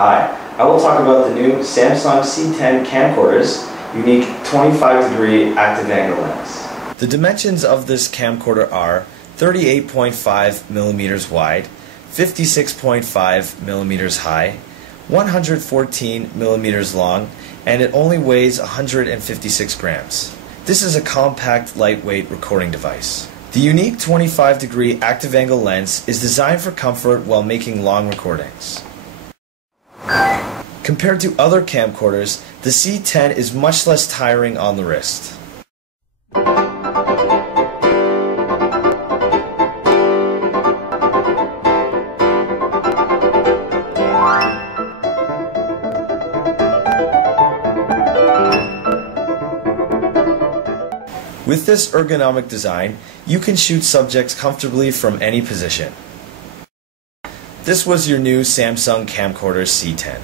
Hi, I will talk about the new Samsung C10 camcorders, unique 25-degree active angle lens. The dimensions of this camcorder are 38.5 millimeters wide, 56.5 millimeters high, 114 millimeters long, and it only weighs 156 grams. This is a compact, lightweight recording device. The unique 25-degree active angle lens is designed for comfort while making long recordings. Compared to other camcorders, the C10 is much less tiring on the wrist. With this ergonomic design, you can shoot subjects comfortably from any position. This was your new Samsung Camcorder C10.